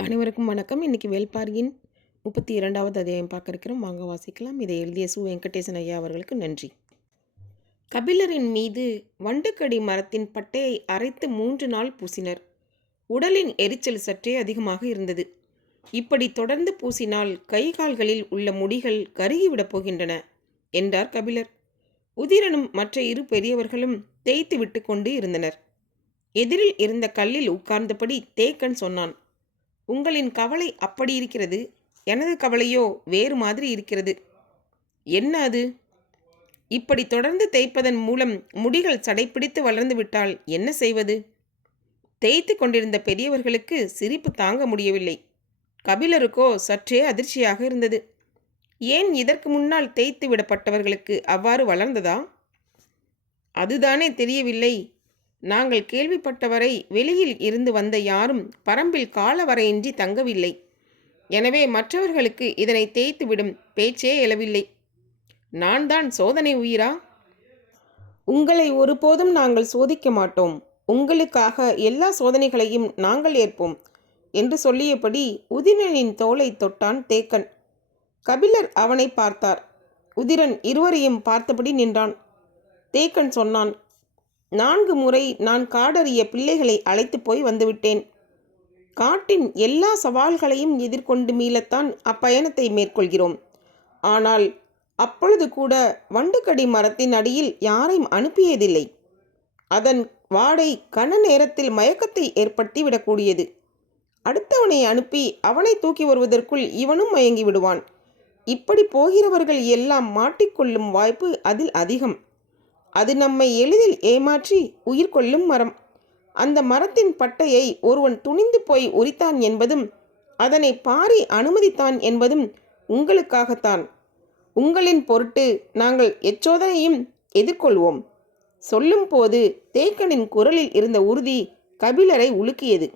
அனைவருக்கும் வணக்கம். இன்னைக்கு வேள்பாரியின் 32வது அத்தியாயம் பார்க்க இருக்கிறோம். வாங்க வாசிக்கலாம். இதை எழுதிய சு. வெங்கடேசன் ஐயா அவர்களுக்கு நன்றி. கபிலரின் மீது வண்டுக்கடி மரத்தின் பட்டையை அரைத்து 3 நாள் பூசினர். உடலின் எரிச்சல் சற்றே அதிகமாக இருந்தது. இப்படி தொடர்ந்து பூசினால் கை கால்களில் உள்ள முடிகள் கருகிவிடப் போகின்றன என்றார் கபிலர். உதிரனும் மற்ற 2 பெரியவர்களும் தேய்த்து விட்டு கொண்டு இருந்தனர். எதிரில் இருந்த கல்லில் உட்கார்ந்தபடி தேக்கன் சொன்னான், உங்களின் கவலை அப்படி இருக்கிறது, எனது கவலையோ வேறு மாதிரி இருக்கிறது. என்ன அது? இப்படி தொடர்ந்து தேய்ப்பதன் மூலம் முடிகள் சடைப்பிடித்து வளர்ந்து விட்டால் என்ன செய்வது? தேய்த்து கொண்டிருந்த பெரியவர்களுக்கு சிரிப்பு தாங்க முடியவில்லை. கபிலருக்கோ சற்றே அதிர்ச்சியாக இருந்தது. ஏன் இதற்கு முன்னால் தேய்த்து விடப்பட்டவர்களுக்கு அவ்வாறு வளர்ந்ததா? அதுதானே தெரியவில்லை. நாங்கள் கேள்விப்பட்டவரை வெளியில் இருந்து வந்த யாரும் பரம்பில் காலவரையின்றி தங்கவில்லை. எனவே மற்றவர்களுக்கு இதனை தேய்த்துவிடும் பேச்சே எழவில்லை. நான் தான் சோதனை உயிரா? உங்களை ஒருபோதும் நாங்கள் சோதிக்க மாட்டோம். உங்களுக்காக எல்லா சோதனைகளையும் நாங்கள் ஏற்போம் என்று சொல்லியபடி உதிரனின் தோளை தொட்டான் தேக்கன். கபிலர் அவனை பார்த்தார். உதிரன் இருவரையும் பார்த்தபடி நின்றான். தேக்கன் சொன்னான், 4 முறை நான் காடறிய பிள்ளைகளை அழைத்து போய் வந்துவிட்டேன். காட்டின் எல்லா சவால்களையும் எதிர்கொண்டு மீளத்தான் அப்பயணத்தை மேற்கொள்கிறோம். ஆனால் அப்பொழுது கூட வண்டுக்கடி மரத்தின் அடியில் யாரையும் அனுப்பியதில்லை. அதன் வாடை கன நேரத்தில் மயக்கத்தை ஏற்படுத்தி விடக்கூடியது. அடுத்தவனை அனுப்பி அவனை தூக்கி வருவதற்குள் இவனும் மயங்கி விடுவான். இப்படி போகிறவர்கள் எல்லாம் மாட்டிக்கொள்ளும் வாய்ப்பு அதில் அதிகம். அது நம்மை எளிதில் ஏமாற்றி உயிர் கொள்ளும் மரம். அந்த மரத்தின் பட்டையை ஒருவன் துணிந்து போய் உரித்தான் என்பதும் அதனை பாரி அனுமதித்தான் என்பதும் உங்களுக்காகத்தான். உங்களின் பொருட்டு நாங்கள் எச்சோதனையும் எதிர்கொள்வோம். சொல்லும் போது தேக்கனின் குரலில் இருந்த உறுதி கபிலரை உலுக்கியது.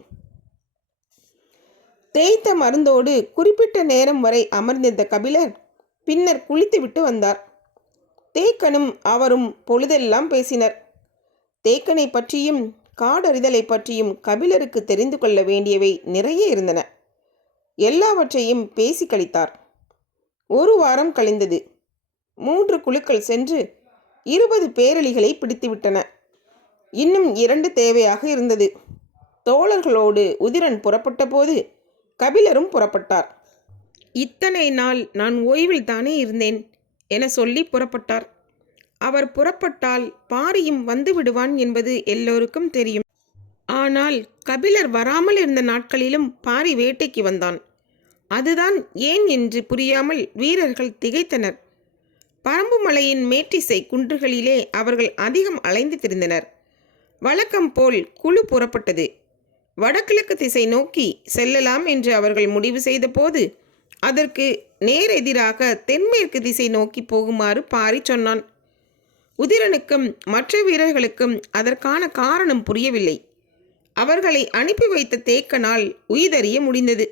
தேய்த்த மருந்தோடு குறிப்பிட்ட நேரம் வரை அமர்ந்திருந்த கபிலர் பின்னர் குளித்துவிட்டு வந்தார். தேக்கனும் அவரும் பொழுதெல்லாம் பேசினர். தேக்கனை பற்றியும் காடறிதலை பற்றியும் கபிலருக்கு தெரிந்து கொள்ள வேண்டியவை நிறைய இருந்தன. எல்லாவற்றையும் பேசி கழித்தார். 1 வாரம் கழிந்தது. 3 குழுக்கள் சென்று 20 பேரளிகளை பிடித்துவிட்டன. இன்னும் 2 தேவையாக இருந்தது. தோழர்களோடு உதிரன் புறப்பட்ட போது கபிலரும் புறப்பட்டார். இத்தனை நாள் நான் ஓய்வில் தானே இருந்தேன் என சொல்லி புறப்பட்டார். அவர் புறப்பட்டால் பாரியும் வந்து விடுவான் என்பது எல்லோருக்கும் தெரியும். ஆனால் கபிலர் வராமல் இருந்த நாட்களிலும் பாரி வேட்டைக்கு வந்தான். அதுதான் ஏன் என்று புரியாமல் வீரர்கள் திகைத்தனர். பரம்பு மலையின் மேற்றிசை குன்றுகளிலே அவர்கள் அதிகம் அலைந்து திரிந்தனர். வழக்கம் போல் குழு புறப்பட்டது. வடகிழக்கு திசை நோக்கி செல்லலாம் என்று அவர்கள் முடிவு செய்த போது அதற்கு நேரெதிராக தென்மேற்கு திசை நோக்கி போகுமாறு பாரி சொன்னான். உதிரனுக்கும் மற்ற வீரர்களுக்கும் அதற்கான காரணம் புரியவில்லை. அவர்களை அனுப்பி வைத்த தேக்கனால் உய்தறிய முடிந்தது.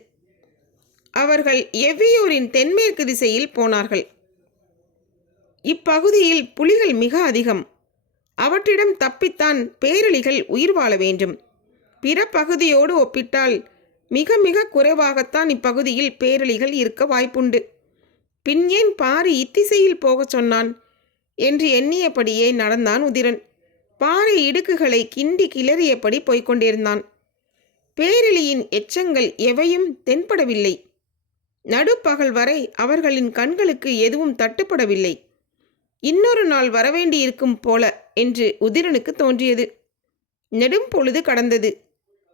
அவர்கள் எவ்வியூரின் தென்மேற்கு திசையில் போனார்கள். இப்பகுதியில் புலிகள் மிக அதிகம். அவற்றிடம் தப்பித்தான் பேரளிகள் உயிர் வாழ வேண்டும். பிற பகுதியோடு ஒப்பிட்டால் மிக மிக குறைவாகத்தான் இப்பகுதியில் பேரளிகள் இருக்க வாய்ப்புண்டு. பின் ஏன் பாரி இத்திசையில் போகச் சொன்னான் என்று எண்ணியபடியே நடந்தான் உதிரன். பாறை இடுக்குகளை கிண்டி கிளறியபடி போய்கொண்டிருந்தான். பேரளியின் எச்சங்கள் எவையும் தென்படவில்லை. நடுப்பகல் வரை அவர்களின் கண்களுக்கு எதுவும் தட்டுப்படவில்லை. இன்னொரு நாள் வரவேண்டியிருக்கும் போல என்று உதிரனுக்கு தோன்றியது. நெடும் பொழுது கடந்தது.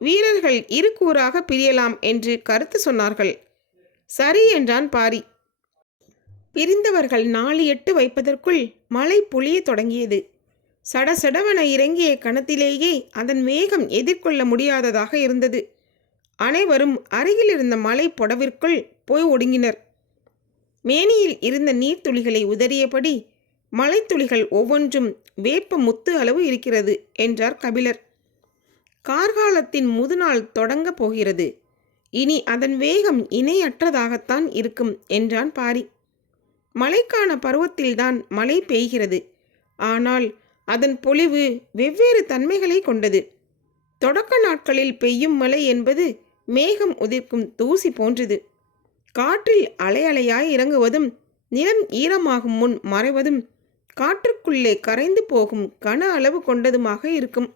வீரர்கள் 2 கூறாக பிரியலாம் என்று கருத்து சொன்னார்கள். சரி என்றான் பாரி. பிரிந்தவர்கள் 4 எட்டு வைப்பதற்குள் மழை பொழிய தொடங்கியது. சடசடவென இறங்கிய கணத்திலேயே அதன் வேகம் எதிர்கொள்ள முடியாததாக இருந்தது. அனைவரும் அருகில் இருந்த மலை பொடவிற்குள் போய் ஒடுங்கினர். மேனியில் இருந்த நீர்த்துளிகளை உதறியபடி மலைத்துளிகள் ஒவ்வொன்றும் வேப்ப முத்து அளவு இருக்கிறது என்றார் கபிலர். கார்காலத்தின் முதுநாள் தொடங்க போகிறது. இனி அதன் வேகம் இணையற்றதாகத்தான் இருக்கும் என்றான் பாரி. மழைக்கான பருவத்தில்தான் மழை பெய்கிறது. ஆனால் அதன் பொழிவு வெவ்வேறு தன்மைகளை கொண்டது. தொடக்க நாட்களில் பெய்யும் மழை என்பது மேகம் உதிர்க்கும் தூசி போன்றது. காற்றில் அலை அலையாய் இறங்குவதும் நிலம் ஈரமாகும் முன் மறைவதும் காற்றுக்குள்ளே கரைந்து போகும் கன அளவு கொண்டதுமாக இருக்கும்.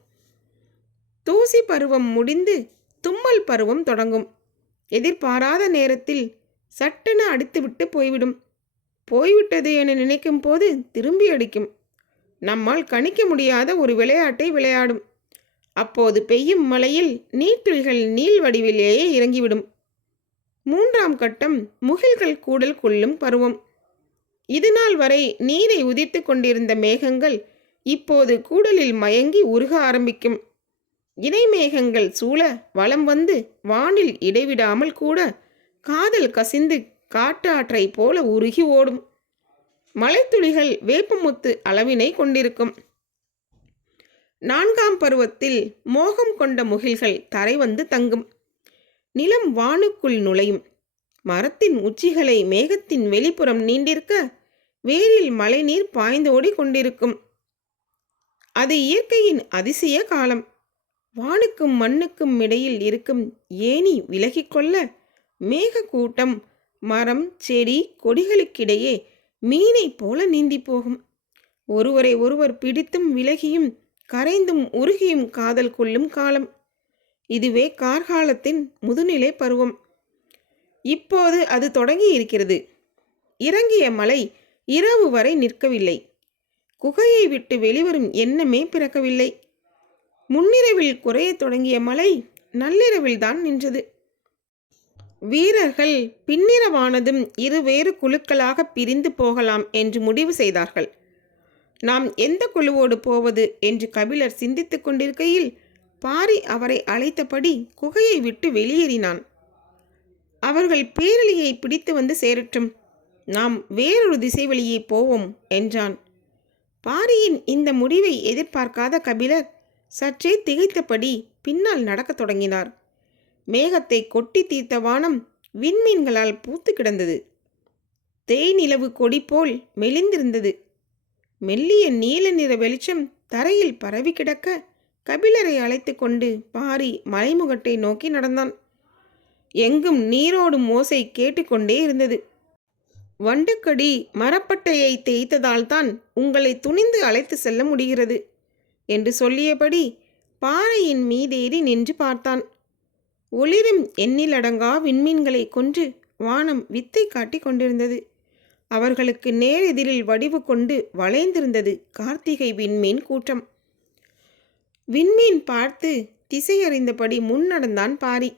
தூசி பருவம் முடிந்து தும்மல் பருவம் தொடங்கும். எதிர்பாராத நேரத்தில் சட்டென அடித்துவிட்டு போய்விடும். போய்விட்டது என நினைக்கும் போது திரும்பி அடிக்கும். நம்மால் கணிக்க முடியாத ஒரு விளையாட்டை விளையாடும். அப்போது பெய்யும் மழையில் நீர்த்துளிகள் நீள் வடிவிலேயே இறங்கிவிடும். 3ஆம் கட்டம் முகில்கள் கூடல் கொள்ளும் பருவம். இதுநாள் வரை நீரை உதிர்த்து கொண்டிருந்த மேகங்கள் இப்போது கூடலில் மயங்கி உருக ஆரம்பிக்கும். இணை மேகங்கள் சூழ வலம் வந்து வானில் இடைவிடாமல் கூட காதல் கசிந்து காட்டாற்றை போல உருகி ஓடும். மலைத்துளிகள் வேப்பமுத்து அளவினை கொண்டிருக்கும். 4ஆம் பருவத்தில் மோகம் கொண்ட முகில்கள் தரை வந்து தங்கும். நிலம் வானுக்குள் நுழையும். மரத்தின் உச்சிகளை மேகத்தின் வெளிப்புறம் நீண்டிருக்க வேரில் மழைநீர் பாய்ந்தோடி கொண்டிருக்கும். அது இயற்கையின் அதிசய காலம். வானுக்கும் மண்ணுக்கும் இடையில் இருக்கும் ஏணி விலகிக்கொள்ள மேக கூட்டம் மரம் செடி கொடிகளுக்கிடையே மீனை போல நீந்தி போகும். ஒருவரை ஒருவர் பிடித்தும் விலகியும் கரைந்தும் உருகியும் காதல் கொள்ளும் காலம். இதுவே கார்காலத்தின் முதுநிலை பருவம். இப்போது அது தொடங்கி இருக்கிறது. இறங்கிய மழை இரவு வரை நிற்கவில்லை. குகையை விட்டு வெளிவரும் எண்ணமே பிறக்கவில்லை. முன்னிரவில் குறைய தொடங்கிய மழை நள்ளிரவில் தான் நின்றது. வீரர்கள் பின்னிரவானதும் இருவேறு குழுக்களாக பிரிந்து போகலாம் என்று முடிவு செய்தார்கள். நாம் எந்த குழுவோடு போவது என்று கபிலர் சிந்தித்துக் கொண்டிருக்கையில் பாரி அவரை அழைத்தபடி குகையை விட்டு வெளியேறினான். அவர்கள் பேரழியை பிடித்து வந்து சேரட்டும், நாம் வேறொரு திசை வழியே போவோம் என்றான். பாரியின் இந்த முடிவை எதிர்பார்க்காத கபிலர் சற்றே திகைத்தபடி பின்னால் நடக்கத் தொடங்கினார். மேகத்தை கொட்டி தீர்த்த வானம் விண்மீன்களால் பூத்து கிடந்தது. தேய்நிலவு கொடி போல் மெலிந்திருந்தது. மெல்லிய நீல நிற வெளிச்சம் தரையில் பரவி கிடக்க கபிலரை அழைத்து கொண்டு பாரி மலைமுகட்டை நோக்கி நடந்தான். எங்கும் நீரோடும் ஓசை கேட்டுக்கொண்டே இருந்தது. வண்டுக்கடி மரப்பட்டையை தேய்த்ததால் தான் உங்களை துணிந்து அழைத்து செல்ல முடிகிறது என்று சொல்லியபடி பாறையின் மீதேறி நின்று பார்த்தான். ஒளிரும் எண்ணிலடங்கா விண்மீன்களை கொன்று வானம் வித்தை காட்டி கொண்டிருந்தது. அவர்களுக்கு நேரெதிரில் வடிவு கொண்டு வளைந்திருந்தது கார்த்திகை விண்மீன் கூட்டம். விண்மீன் பார்த்து திசையறிந்தபடி முன் நடந்தான் பாரி.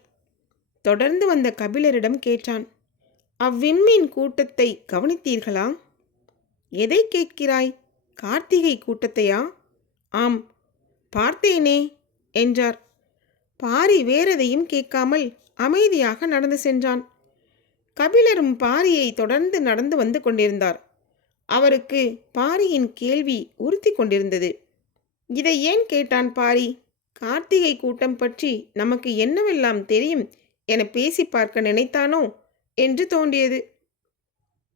தொடர்ந்து வந்த கபிலரிடம் கேட்டான், அவ்விண்மீன் கூட்டத்தை கவனித்தீர்களா? எதை கேட்கிறாய்? கார்த்திகை கூட்டத்தையா? ஆம், பார்த்தேனே என்றார். பாரி வேறெதையும் கேட்காமல் அமைதியாக நடந்து சென்றான். கபிலரும் பாரியை தொடர்ந்து நடந்து வந்து கொண்டிருந்தார். அவருக்கு பாரியின் கேள்வி உறுத்தி கொண்டிருந்தது. இதை ஏன் கேட்டான் பாரி? கார்த்திகை கூட்டம் பற்றி நமக்கு என்னவெல்லாம் தெரியும் என பேசி பார்க்க நினைத்தானோ என்று தோன்றியது.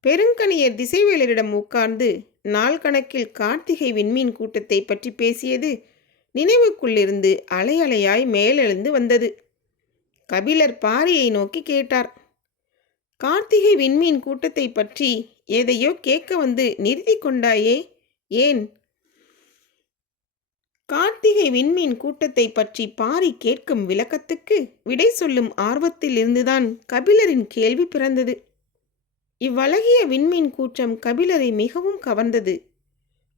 பெருங்கணியர் திசைவேலரிடம் உட்கார்ந்து நாள் கணக்கில் கார்த்திகை விண்மீன் கூட்டத்தை பற்றி பேசியது நினைவுக்குள்ளிருந்து அலை அலையாய் மேலெழுந்து வந்தது. கபிலர் பாரியை நோக்கி கேட்டார், கார்த்திகை விண்மீன் கூட்டத்தை பற்றி எதையோ கேட்க வந்து நிறுத்தி கொண்டாயே, ஏன்? கார்த்திகை விண்மீன் கூட்டத்தை பற்றி பாரி கேட்கும் விளக்கத்துக்கு விடை சொல்லும் ஆர்வத்தில் இருந்துதான் கபிலரின் கேள்வி பிறந்தது. இவ்வழகிய விண்மீன் கூட்டம் கபிலரை மிகவும் கவர்ந்தது.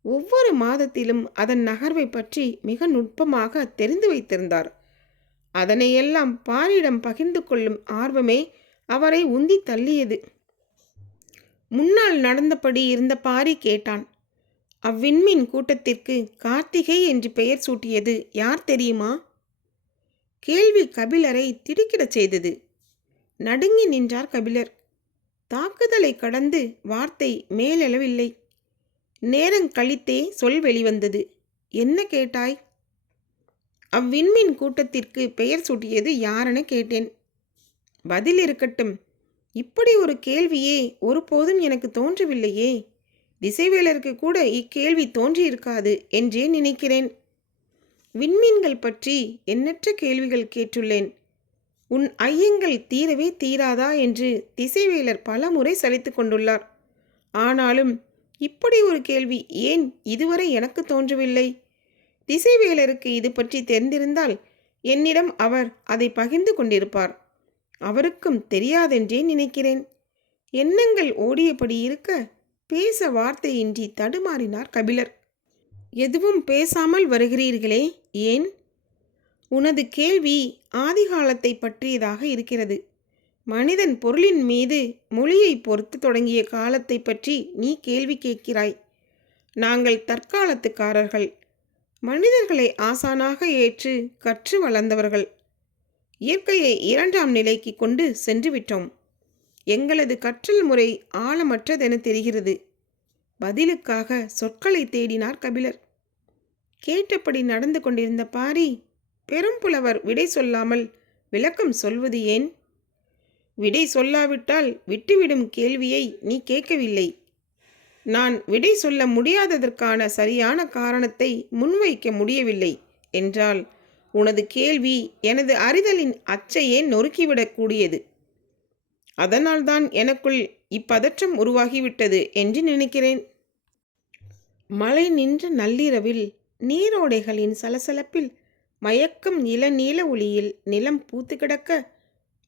ஒவ்வொரு மாதத்திலும் அதன் நகர்வை பற்றி மிக நுட்பமாக தெரிந்து வைத்திருந்தார். அதனையெல்லாம் பாரியிடம் பகிர்ந்து கொள்ளும் ஆர்வமே அவரை உந்தி தள்ளியது. முன்னால் நடந்தபடி இருந்த பாரி கேட்டான், அவ்விண்மீன் கூட்டத்திற்கு கார்த்திகை என்று பெயர் சூட்டியது யார் தெரியுமா? கேள்வி கபிலரை திடுக்கிடச் செய்தது. நடுங்கி நின்றார் கபிலர். தாக்குதலை கடந்து வார்த்தை மேலெழவில்லை. நேரங் கழித்தே சொல் வெளிவந்தது. என்ன கேட்டாய்? அவ்விண்மீன் கூட்டத்திற்கு பெயர் சூட்டியது யாரென கேட்டேன். பதில் இருக்கட்டும். இப்படி ஒரு கேள்வியே ஒருபோதும் எனக்கு தோன்றவில்லையே. திசைவேலருக்கு கூட இக்கேள்வி தோன்றியிருக்காது என்றே நினைக்கிறேன். விண்மீன்கள் பற்றி எண்ணற்ற கேள்விகள் கேட்டுள்ளேன். உன் ஐயங்கள் தீரவே தீராதா என்று திசைவேலர் பலமுறை சலித்து கொண்டுள்ளார். ஆனாலும் இப்படி ஒரு கேள்வி ஏன் இதுவரை எனக்கு தோன்றவில்லை? திசைவேலருக்கு இது பற்றி தெரிந்திருந்தால் என்னிடம் அவர் அதை பகிர்ந்து கொண்டிருப்பார். அவருக்கும் தெரியாதென்றே நினைக்கிறேன். எண்ணங்கள் ஓடியபடி இருக்க பேச வார்த்தையின்றி தடுமாறினார் கபிலர். எதுவும் பேசாமல் வருகிறீர்களே, ஏன்? உனது கேள்வி ஆதிகாலத்தை பற்றியதாக இருக்கிறது. மனிதன் பொருளின் மீது மொழியை பொறுத்து தொடங்கிய காலத்தை பற்றி நீ கேள்வி கேட்கிறாய். நாங்கள் தற்காலத்துக்காரர்கள். மனிதர்களை ஆசானாக ஏற்று கற்று வளர்ந்தவர்கள். இயற்கையை இரண்டாம் நிலைக்கு கொண்டு சென்று விட்டோம். எங்களது கற்றல் முறை ஆழமற்றதென தெரிகிறது. பதிலுக்காக சொற்களை தேடினார் கபிலர். கேட்டபடி நடந்து கொண்டிருந்த பாரி பெரும்புலவர் விடை சொல்லாமல் விளக்கம் சொல்வது ஏன்? விடை சொல்லாவிட்டால் விட்டுவிடும் கேள்வியை நீ கேட்கவில்லை. நான் விடை சொல்ல முடியாததற்கான சரியான காரணத்தை முன்வைக்க முடியவில்லை என்றால் உனது கேள்வி எனது அறிதலின் அச்சையே நொறுக்கிவிடக்கூடியது. அதனால்தான் எனக்குள் இப்பதற்றம் உருவாகிவிட்டது என்று நினைக்கிறேன். மழை நின்ற நள்ளிரவில் நீரோடைகளின் சலசலப்பில் மயக்கும் இளநீல ஒளியில் நிலம் பூத்து கிடக்க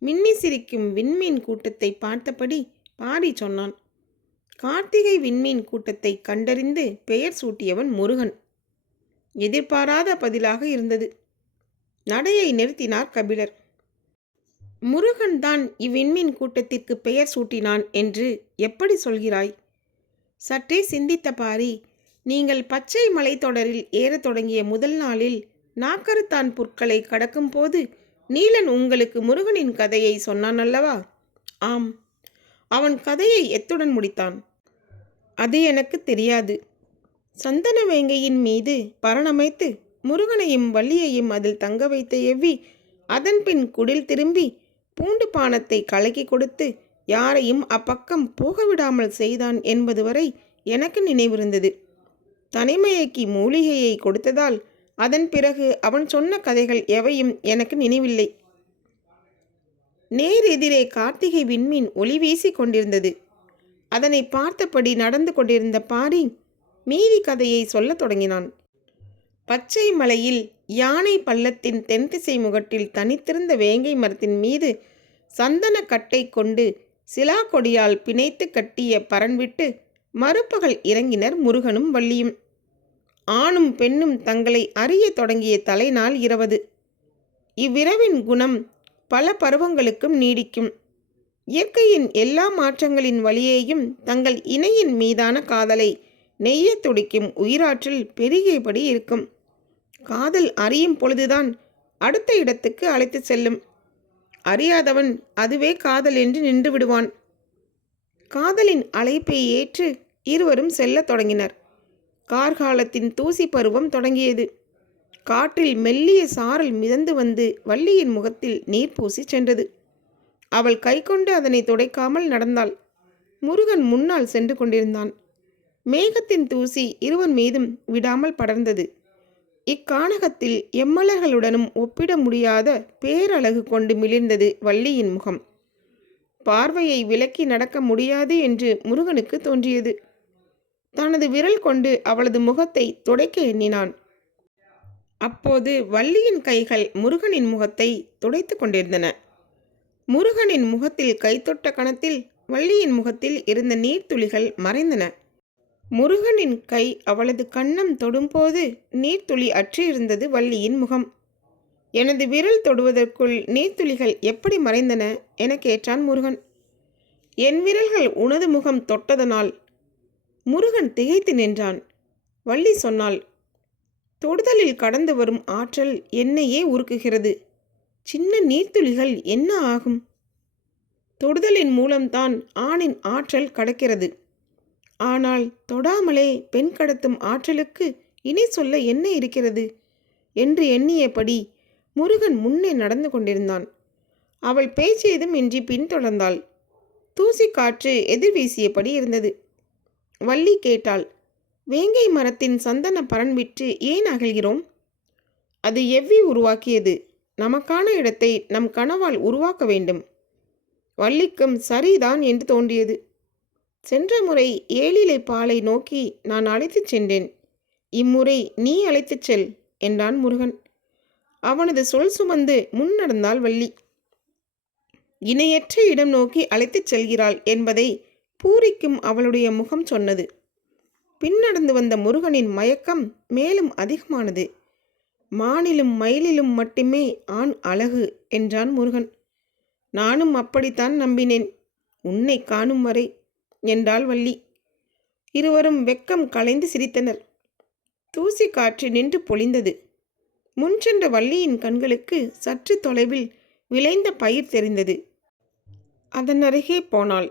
மின்னி சிரிக்கும் விண்மீன் கூட்டத்தை பார்த்தபடி பாரி சொன்னான். கார்த்திகை விண்மீன் கூட்டத்தை கண்டறிந்து பெயர் சூட்டியவன் முருகன். எதிர்பாராத பதிலாக இருந்தது. நடையை நிறுத்தினார் கபிலர். முருகன் தான் இவ்விண்மீன் கூட்டத்திற்கு பெயர் சூட்டினான் என்று எப்படி சொல்கிறாய்? சற்றே சிந்தித்த பாரி, நீங்கள் பச்சை மலைத்தொடரில் ஏறத் தொடங்கிய முதல் நாளில் நாக்கருத்தான் புற்களை கடக்கும் போது நீலன் உங்களுக்கு முருகனின் கதையை சொன்னான் அல்லவா? ஆம். அவன் கதையை எத்துடன் முடித்தான்? அது எனக்கு தெரியாது. சந்தன வேங்கையின் மீது பரணமைத்து முருகனையும் வள்ளியையும் அதில் தங்க வைத்த எவ்வி அதன்பின் குடில் திரும்பி பூண்டு பானத்தை கலக்கி கொடுத்து யாரையும் அப்பக்கம் போகவிடாமல் செய்தான் என்பது வரை எனக்கு நினைவிருந்தது. தனிமயக்கி மூலிகையை கொடுத்ததால் அதன் பிறகு அவன் சொன்ன கதைகள் எவையும் எனக்கு நினைவில்லை. நேர் எதிரே கார்த்திகை விண்மீன் ஒளி வீசி கொண்டிருந்தது. அதனை பார்த்தபடி நடந்து கொண்டிருந்த பாரி மீதி கதையை சொல்லத் தொடங்கினான். பச்சை மலையில் யானை பள்ளத்தின் தென்திசை முகட்டில் தனித்திருந்த வேங்கை மரத்தின் மீது சந்தன கட்டை கொண்டு சிலா கொடியால் பிணைத்து கட்டிய பரன்விட்டு மறுபகல் இறங்கினர் முருகனும் வள்ளியும். ஆணும் பெண்ணும் தங்களை அறிய தொடங்கிய தலைநாள் இரவது. இவ்விரவின் குணம் பல பருவங்களுக்கும் நீடிக்கும். இயற்கையின் எல்லா மாற்றங்களின் வழியேயும் தங்கள் இணையின் மீதான காதலை நெய்ய துடிக்கும் உயிராற்றல் பெருகியபடி இருக்கும். காதல் அறியும் பொழுதுதான் அடுத்த இடத்துக்கு அழைத்து செல்லும். அறியாதவன் அதுவே காதல் என்று நின்று விடுவான். காதலின் அழைப்பை ஏற்று இருவரும் செல்லத் தொடங்கினர். கார்காலத்தின் தூசி பருவம் தொடங்கியது. காற்றில் மெல்லிய சாரல் மிதந்து வந்து வள்ளியின் முகத்தில் நீர் பூசி சென்றது. அவள் கை கொண்டு அதனை துடைக்காமல் நடந்தாள். முருகன் முன்னால் சென்று கொண்டிருந்தான். மேகத்தின் தூசி இருவர் மீதும் விடாமல் படர்ந்தது. இக்கானகத்தில் எம்மலர்களுடனும் ஒப்பிட முடியாத பேரழகு கொண்டு மிளிர்ந்தது வள்ளியின் முகம். பார்வையை விலக்கி நடக்க முடியாது என்று முருகனுக்கு தோன்றியது. தனது விரல் கொண்டு அவளது முகத்தை துடைக்க எண்ணினான். அப்போது வள்ளியின் கைகள் முருகனின் முகத்தை துடைத்து கொண்டிருந்தன. முருகனின் முகத்தில் கை தொட்ட கணத்தில் வள்ளியின் முகத்தில் இருந்த நீர்த்துளிகள் மறைந்தன. முருகனின் கை அவளது கன்னம் தொடும்போது நீர்த்துளி அற்றிருந்தது வள்ளியின் முகம். எனது விரல் தொடுவதற்குள் நீர்த்துளிகள் எப்படி மறைந்தன என கேட்டான் முருகன். என் விரல்கள் உனது முகம் தொட்டதனால். முருகன் திகைத்து நின்றான். வள்ளி சொன்னாள், தொடுதலில் கடந்து வரும் ஆற்றல் என்னையே உருக்குகிறது. சின்ன நீர்த்துளிகள் என்ன ஆகும்? தொடுதலின் மூலம்தான் ஆணின் ஆற்றல் கடக்கிறது. ஆனால் தொடாமலே பெண் கடத்தும் ஆற்றலுக்கு இனி சொல்ல என்ன இருக்கிறது என்று எண்ணியபடி முருகன் முன்னே நடந்து கொண்டிருந்தான். அவள் பேச்சியதும் இன்றி பின்தொடர்ந்தாள். தூசி காற்று எதிர் வீசியபடி இருந்தது. வள்ளி கேட்டாள், வேங்கை மரத்தின் சந்தன பரன் விட்டு ஏன் அகழ்கிறோம்? அது எவ்வி உருவாக்கியது. நமக்கான இடத்தை நம் கனவால் உருவாக்க வேண்டும். வள்ளிக்கும் சரிதான் என்று தோன்றியது. சென்ற முறை ஏழிலை பாலை நோக்கி நான் அழைத்துச் சென்றேன். இம்முறை நீ அழைத்துச் செல் என்றான் முருகன். அவனது சொல் சுமந்து முன் நடந்தாள் வள்ளி. இணையற்ற இடம் நோக்கி அழைத்துச் செல்கிறாள் என்பதை பூரிக்கும் அவளுடைய முகம் சொன்னது. பின்னடந்து வந்த முருகனின் மயக்கம் மேலும் அதிகமானது. மானிலும் மயிலிலும் மட்டுமே ஆண் அழகு என்றான் முருகன். நானும் அப்படித்தான் நம்பினேன், உன்னை காணும் வரை என்றாள் வள்ளி. இருவரும் வெக்கம் கலைந்து சிரித்தனர். தூசி காற்று நின்று பொழிந்தது. முன் சென்ற வள்ளியின் கண்களுக்கு சற்று தொலைவில் விளைந்த பயிர் தெரிந்தது. அதன் அருகே போனாள்.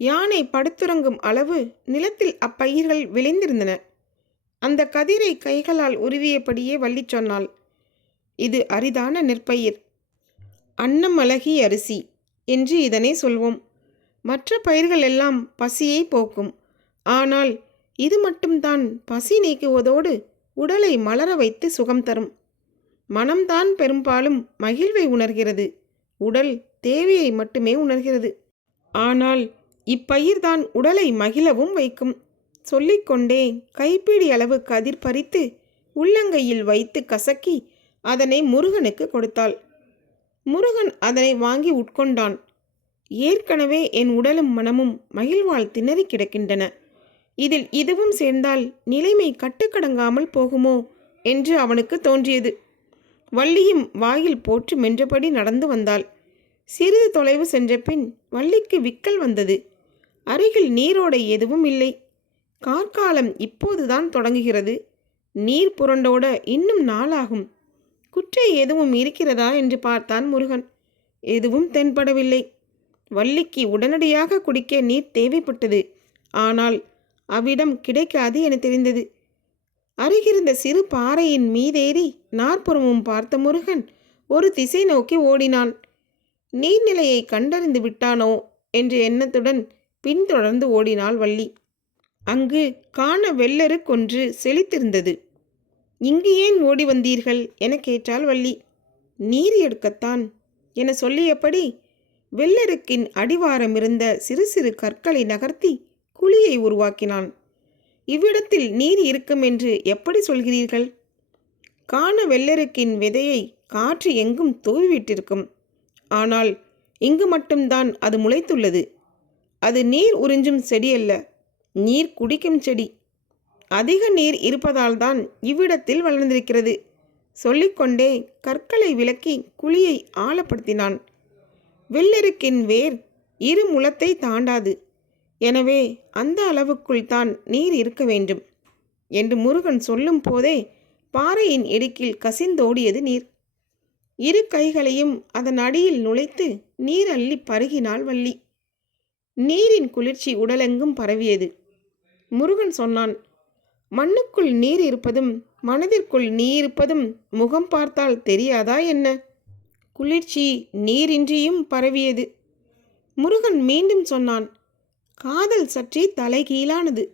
யானை படுத்துறங்கும் அளவு நிலத்தில் அப்பயிர்கள் விளைந்திருந்தன. அந்த கதிரை கைகளால் உருவியபடியே வள்ளி சொன்னாள், இது அரிதான நெற்பயிர், அன்னமழகி அரிசி என்று இதனை சொல்வோம். மற்ற பயிர்கள் எல்லாம் பசியை போக்கும். ஆனால் இது மட்டும்தான் பசி நீக்குவதோடு உடலை மலர வைத்து சுகம் தரும். மனம்தான் பெரும்பாலும் மகிழ்வை உணர்கிறது, உடல் தேவையை மட்டுமே உணர்கிறது. ஆனால் இப்பயிர்தான் உடலை மகிழவும் வைக்கும். சொல்லிக்கொண்டே கைப்பிடி அளவு கதிர் பறித்து உள்ளங்கையில் வைத்து கசக்கி அதனை முருகனுக்கு கொடுத்தாள். முருகன் அதனை வாங்கி உட்கொண்டான். ஏற்கனவே என் உடலும் மனமும் மகிழ்வால் திணறி கிடக்கின்றன. இதில் இதுவும் சேர்ந்தால் நிலைமை கட்டுக்கடங்காமல் போகுமோ என்று அவனுக்கு தோன்றியது. வள்ளியும் வாயில் போற்று மென்றபடி நடந்து வந்தாள். சிறிது தொலைவு சென்ற பின் வள்ளிக்கு விக்கல் வந்தது. அருகில் நீரோடை எதுவும் இல்லை. கார்காலம் இப்போதுதான் தொடங்குகிறது. நீர் புரண்டோட இன்னும் நாளாகும். குற்றை எதுவும் இருக்கிறதா என்று பார்த்தான் முருகன். எதுவும் தென்படவில்லை. வள்ளிக்கு உடனடியாக குடிக்க நீர் தேவைப்பட்டது. ஆனால் அவ்விடம் கிடைக்காது என தெரிந்தது. அருகிருந்த சிறு பாறையின் மீதேறி நாற்புறமும் பார்த்த முருகன் ஒரு திசை நோக்கி ஓடினான். நீர்நிலையை கண்டறிந்து விட்டானோ என்ற எண்ணத்துடன் பின்தொடர்ந்து ஓடினாள் வள்ளி. அங்கு காண வெள்ளருக்கொன்று செழித்திருந்தது. இங்கு ஏன் ஓடி வந்தீர்கள் என கேட்டாள் வள்ளி. நீர் எடுக்கத்தான் என சொல்லியபடி வெள்ளருக்கின் அடிவாரமிருந்த சிறு சிறு கற்களை நகர்த்தி குழியை உருவாக்கினான். இவ்விடத்தில் நீர் இருக்கும் என்று எப்படி சொல்கிறீர்கள்? காண வெள்ளருக்கின் விதையை காற்று எங்கும் தூவிவிட்டிருக்கும். ஆனால் இங்கு மட்டும்தான் அது முளைத்துள்ளது. அது நீர் உறிஞ்சும் செடியல்ல, நீர் குடிக்கும் செடி. அதிக நீர் இருப்பதால் தான் இவ்விடத்தில் வளர்ந்திருக்கிறது. சொல்லிக்கொண்டே கற்களை விலக்கி குழியை ஆழப்படுத்தினான். வெள்ளருக்கின் வேர் இரு முழத்தை தாண்டாது. எனவே அந்த அளவுக்குள் தான் நீர் இருக்க வேண்டும் என்று முருகன் சொல்லும் போதே பாறையின் இடுக்கில் கசிந்தோடியது நீர். இரு கைகளையும் அதன் அடியில் நுழைத்து நீர் அள்ளி பருகினாள் வள்ளி. நீரின் குளிர்ச்சி உடலெங்கும் பரவியது. முருகன் சொன்னான், மண்ணுக்குள் நீர் இருப்பதும் மனதிற்குள் நீ இருப்பதும் முகம் பார்த்தால் தெரியாதா என்ன? குளிர்ச்சி நீரின்றியும் பரவியது. முருகன் மீண்டும் சொன்னான், காதல் சற்றே தலைகீழானது.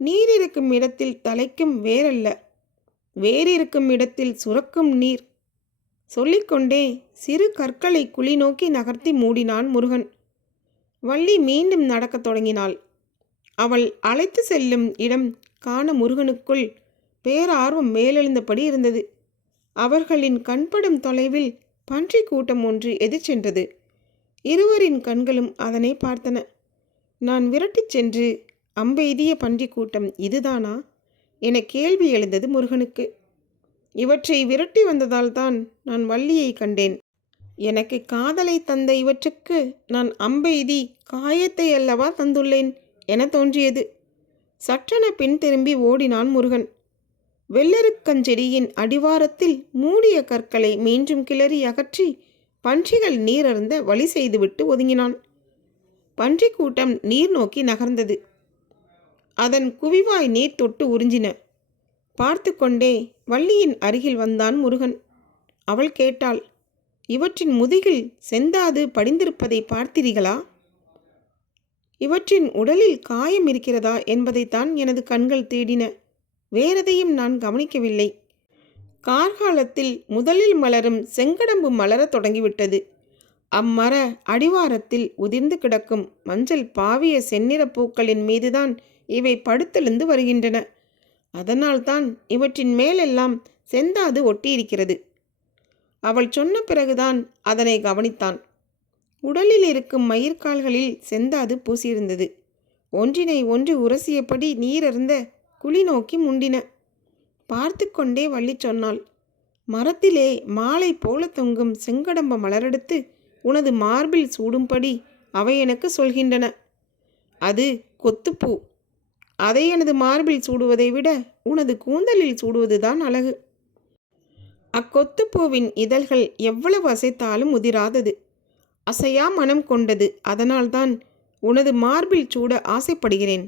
நீர் இருக்கும் இடத்தில் தலைக்கும் வேரல்ல, வேறிருக்கும் இடத்தில் சுரக்கும் நீர். சொல்லிக்கொண்டே சிறு கற்களை குழி நோக்கி நகர்த்தி மூடினான் முருகன். வள்ளி மீண்டும் நடக்கத் தொடங்கினாள். அவள் அழைத்து செல்லும் இடம் காண முருகனுக்குள் பேரார்வம் மேலெழுந்தபடி இருந்தது. அவர்களின் கண்படும் தொலைவில் பன்றி கூட்டம் ஒன்று எதிர்ச்சென்றது. இருவரின் கண்களும் அதனை பார்த்தன. நான் விரட்டிச் சென்று அம்பெய்திய பன்றி கூட்டம் இதுதானா என கேள்வி எழுந்தது முருகனுக்கு. இவற்றை விரட்டி வந்ததால் தான் நான் வள்ளியை கண்டேன். எனக்கு காதலை தந்த இவற்றுக்கு நான் அம்பெய்தி காயத்தை அல்லவா தந்துள்ளேன் என தோன்றியது. சற்றென பின் திரும்பி ஓடினான் முருகன். வெள்ளருக்கஞ்செடியின் அடிவாரத்தில் மூடிய கற்களை மீண்டும் கிளறி அகற்றி பன்றிகள் நீரருந்த வழி செய்துவிட்டு ஒதுங்கினான். பன்றி கூட்டம் நீர் நோக்கி நகர்ந்தது. அதன் குவிவாய் நீர் தொட்டு உறிஞ்சின. பார்த்து கொண்டே வள்ளியின் அருகில் வந்தான் முருகன். அவள் கேட்டாள், இவற்றின் முதுகில் செந்தாது படிந்திருப்பதை பார்த்தீர்களா? இவற்றின் உடலில் காயம் இருக்கிறதா என்பதைத்தான் எனது கண்கள் தேடின. வேறெதையும் நான் கவனிக்கவில்லை. கார்காலத்தில் முதலில் மலரும் செங்கடம்பு மலரத் தொடங்கிவிட்டது. அம்மர அடிவாரத்தில் உதிர்ந்து கிடக்கும் மஞ்சள் பாவிய செந்நிற பூக்களின் மீதுதான் இவை படுத்தெழுந்து வருகின்றன. அதனால்தான் இவற்றின் மேலெல்லாம் செந்தாது ஒட்டியிருக்கிறது. அவள் சொன்ன பிறகுதான் அதனை கவனித்தான். உடலில் இருக்கும் மயிர்கால்களில் செந்தாது பூசியிருந்தது. ஒன்றினை ஒன்று உரசியபடி நீரருந்த குழி நோக்கி முண்டின. பார்த்து கொண்டே வள்ளி சொன்னாள், மரத்திலே மாலை போல தொங்கும் செங்கடம்ப மலரெடுத்து உனது மார்பில் சூடும்படி அவை எனக்கு சொல்கின்றன. அது கொத்துப்பூ. அதை எனது மார்பில் சூடுவதை விட உனது கூந்தலில் சூடுவதுதான் அழகு. அக்கொத்துப்பூவின் இதழ்கள் எவ்வளவு அசைத்தாலும் உதிராதது. அசையா மனம் கொண்டது. அதனால்தான் உனது மார்பில் சூட ஆசைப்படுகிறேன்.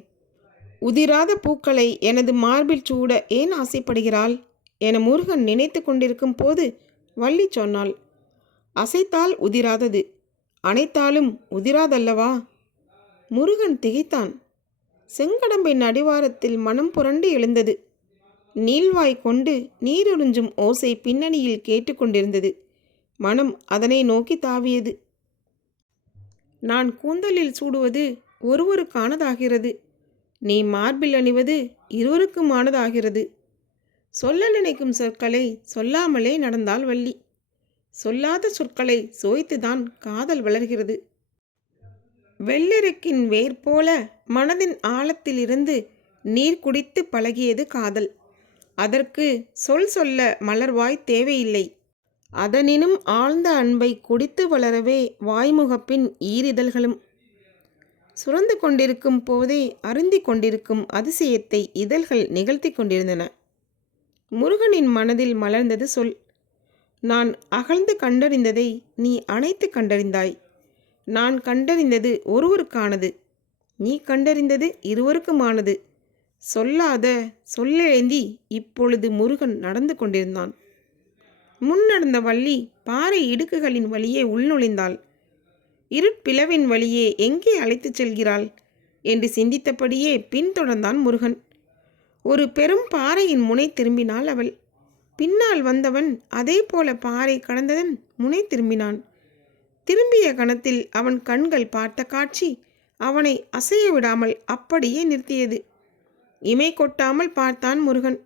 உதிராத பூக்களை எனது மார்பில் சூட ஏன் ஆசைப்படுகிறாள் என முருகன் நினைத்து கொண்டிருக்கும் போது வள்ளி சொன்னாள், அசைத்தால் உதிராதது, அணைத்தாலும் உதிராதல்லவா? முருகன் திகைத்தான். செங்கடம்பின் அடிவாரத்தில் மனம் புரண்டு எழுந்தது. நீள்வாய் கொண்டு நீருறிஞ்சும் ஓசை பின்னணியில் கேட்டுக்கொண்டிருந்தது. மனம் அதனை நோக்கி தாவியது. நான் கூந்தலில் சூடுவது ஒருவருக்கானதாகிறது. நீ மார்பில் அணிவது இருவருக்குமானதாகிறது. சொல்ல நினைக்கும் சொற்களை சொல்லாமலே நடந்தாள் வள்ளி. சொல்லாத சொற்களை சோய்த்துதான் காதல் வளர்கிறது. வெள்ளெருக்கின் வேர் போல மனதின் ஆழத்திலிருந்து நீர் குடித்து பழகியது காதல். அதற்கு சொல் சொல்ல மலர்வாய் தேவையில்லை. அதனினும் ஆழ்ந்த அன்பை குடித்து வளரவே வாய்முகப்பின் ஈரிதழ்களும். சுரந்து கொண்டிருக்கும் போதே அருந்தி கொண்டிருக்கும் அதிசயத்தை இதழ்கள் நிகழ்த்தி கொண்டிருந்தன. முருகனின் மனதில் மலர்ந்தது சொல். நான் அகழ்ந்து கண்டறிந்ததை நீ அணைத்து கண்டறிந்தாய். நான் கண்டறிந்தது ஒருவருக்கானது. நீ கண்டறிந்தது இருவருக்குமானது. சொல்லாத சொல்லெழுந்தி இப்பொழுது முருகன் நடந்து கொண்டிருந்தான். முன் நடந்த வள்ளி பாறை இடுக்குகளின் வழியே உள்நுழைந்தாள். இருட்பிளவின் வழியே எங்கே அழைத்துச் செல்கிறாள் என்று சிந்தித்தபடியே பின்தொடர்ந்தான் முருகன். ஒரு பெரும் பாறையின் முனை திரும்பினாள் அவள். பின்னால் வந்தவன் அதே போல பாறை கடந்ததன் முனை திரும்பினான். திரும்பிய கணத்தில் அவன் கண்கள் பார்த்த காட்சி அவனை அசைய விடாமல் அப்படியே நிறுத்தியது. இமை கொட்டாமல் பார்த்தான் முருகன்.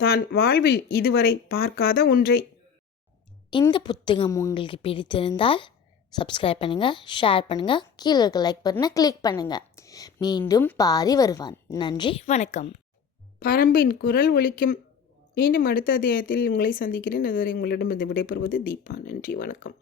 தான் வாழ்வில் இதுவரை பார்க்காத ஒன்றை. இந்த புத்தகம் உங்களுக்கு பிடித்திருந்தால் சப்ஸ்கிரைப் பண்ணுங்கள், ஷேர் பண்ணுங்கள், கீழே இருக்க லைக் பட்டனை கிளிக் பண்ணுங்கள். மீண்டும் பாரி வருவான். நன்றி, வணக்கம். பரம்பின் குரல் ஒலிக்கும். மீண்டும் அடுத்த அத்தியாயத்தில் உங்களை சந்திக்கிறேன். அதுவரை உங்களிடம் விடைபெறுவது தீபா. நன்றி, வணக்கம்.